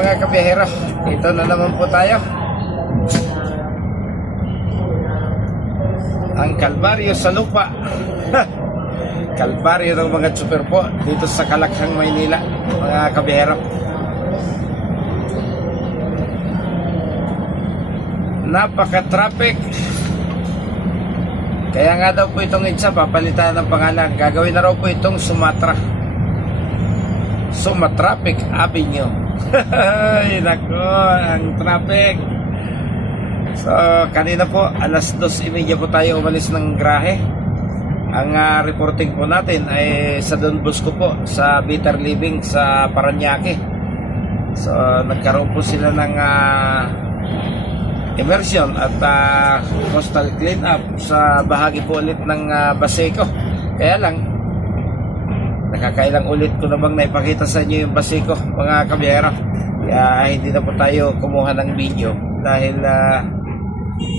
mga kabiyahero, ito na naman po tayo. Ang Kalbaryo sa lupa. Kalbaryo ng mga super po dito sa Kalakhang, Maynila, mga kabiyahero. Napaka-traffic. Kaya nga daw po itong IDSA papalitan ng pangalan. Gagawin na raw po itong Sumatra Traffic Avenue. Ay nako, ang traffic. So kanina po alas 2:30 po tayo umalis ng grahe. Ang reporting po natin ay sa Don Bosco po, sa Better Living sa Parañaque. So nagkaroon po sila ng immersion at coastal cleanup sa bahagi po ulit ng Baseco. Kaya lang nakakailang ulit ko namang naipakita sa inyo yung Baseco, mga kabiyahero. Kaya hindi na po tayo kumuha ng video dahil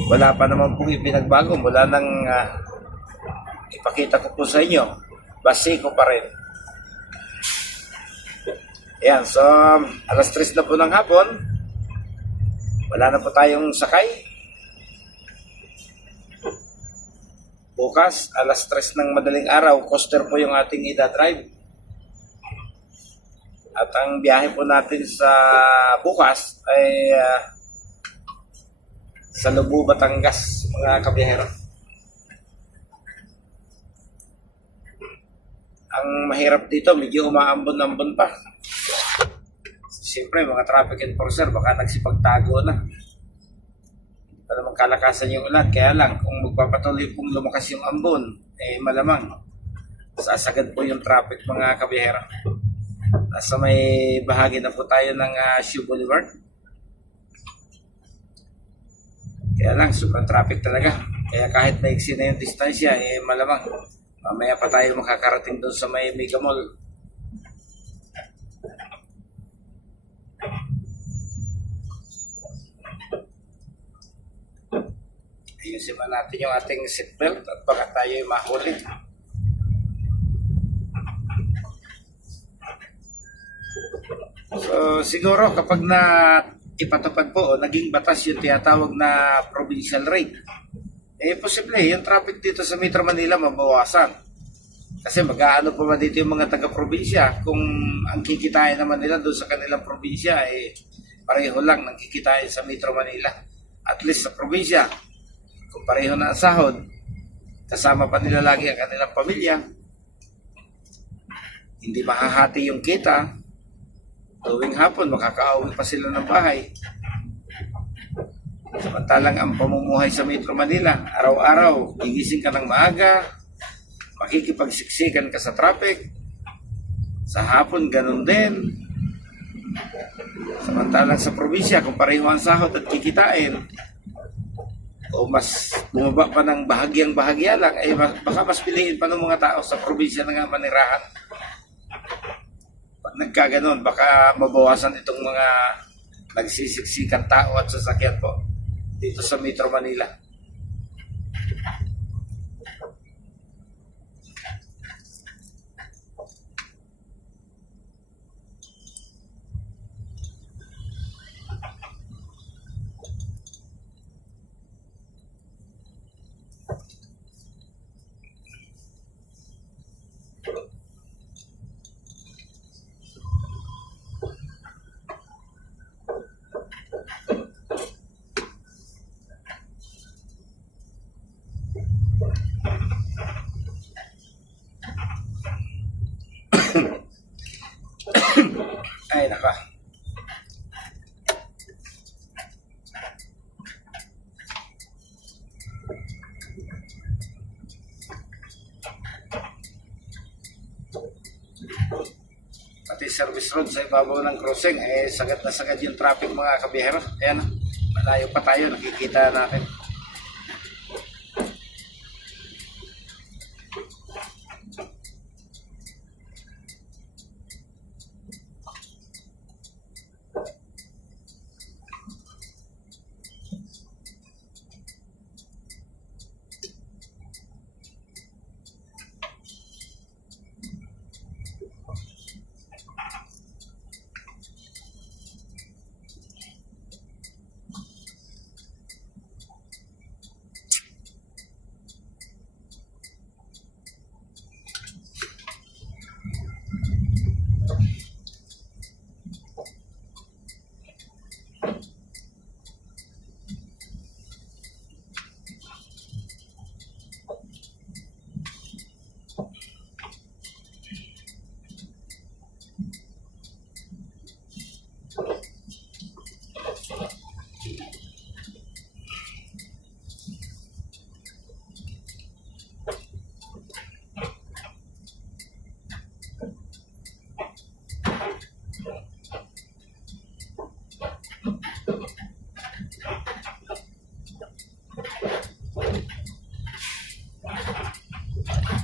wala pa naman pong ipinagbago mula nang ipakita ko po sa inyo. Baseco pa rin. Ayan, so alas 3 na po ng hapon. Wala na po tayong sakay. Bukas, alas 3 ng madaling araw, coaster po yung ating ida-drive. At ang biyahe po natin sa bukas ay sa Lubu, Batangas, mga kabiyahero. Ang mahirap dito, medyo umaambon-ambon pa. Siyempre, mga traffic enforcer, baka nagsipagtago na. Hindi pa naman kalakasan yung ulan. Kaya lang, kung magpapatuloy pong lumakas yung ambon, malamang sasagad po yung traffic, mga kabiyahero. Nasa may bahagi na po tayo ng Shoe Boulevard. Kaya lang, sobrang traffic talaga. Kaya kahit maiksi na yung distansya, malamang mamaya pa tayo makakarating doon sa may Mega Mall. Ayusin ba natin yung ating seatbelt at baka tayo ay mahuli. So siguro kapag na ipatupad po o naging batas yung tinatawag na provincial rate, posible yung traffic dito sa Metro Manila mabawasan. Kasi mag-aano pa ba dito yung mga taga-probinsya kung ang kikitain naman nila doon sa kanilang probinsya pareho lang ng kikitain sa Metro Manila. At least sa probinsya, kung pareho na ang sahod, kasama pa nila lagi ang kanilang pamilya, hindi mahahati yung kita. Tuwing hapon, makakauwi pa sila ng bahay. Samantalang ang pamumuhay sa Metro Manila, araw-araw, gigising ka ng maaga, makikipagsiksikan ka sa traffic, sa hapon, ganun din. Samantalang sa probinsya, kung pareho ang sahod at kikitain, o mas bumaba pa ng bahagyang-bahagya lang, baka mas piliin pa ng mga tao sa probinsya na nga manirahan. Pag nagkaganon, baka mabawasan itong mga nagsisiksikan tao at sasakyan po dito sa Metro Manila. Ay naka. Pati service road sa ibabaw ng crossing, sagad na sagad yung traffic, mga kabiyahero. Ayan, malayo pa tayo, nakikita natin.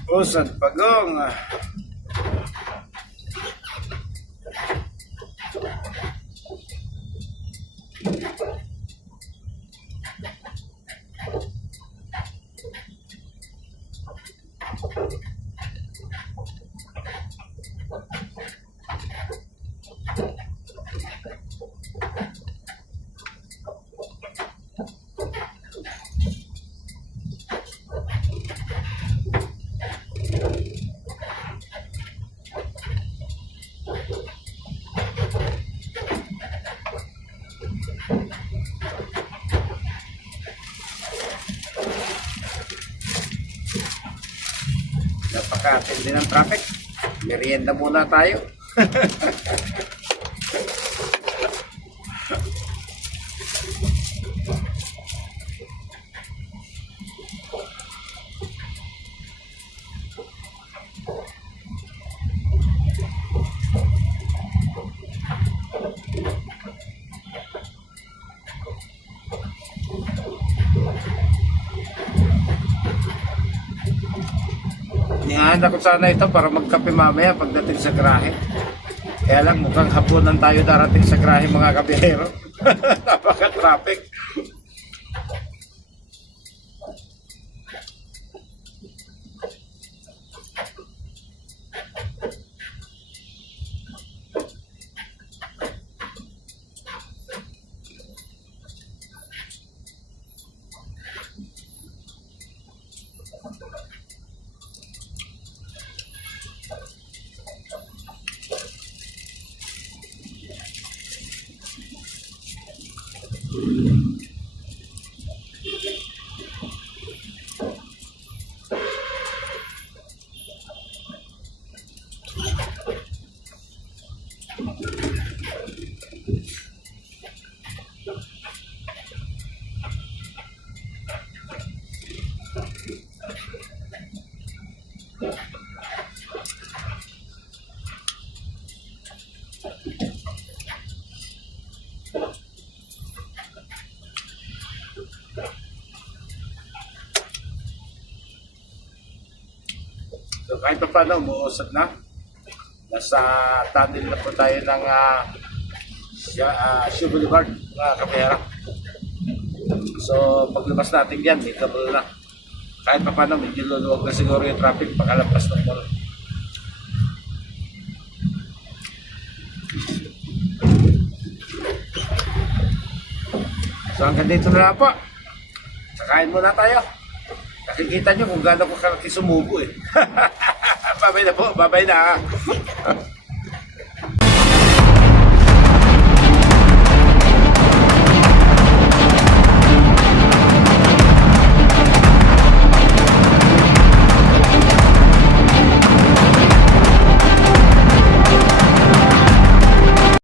Usad Pagong. Napaka-atindi ng traffic. Merienda muna tayo. Inihanda ko sana ito para magkape mamaya pagdating sa garahe. Kaya lang mukhang hapunan tayo darating sa garahe mga kabiyero. Napaka-traffic. So kahit pa paano, umuusad na. Nasa tunnel na po tayo ng Shoe Boulevard, mga kapera. So paglabas natin yan, may trouble na. Kahit pa paano, medyo luluwag na siguro yung traffic pagkalabas ng mall. So hanggang dito na lang po. Kakain muna tayo. Nakikita nyo kung gaano ko kalaki sumubo eh. Babay na po, babay na.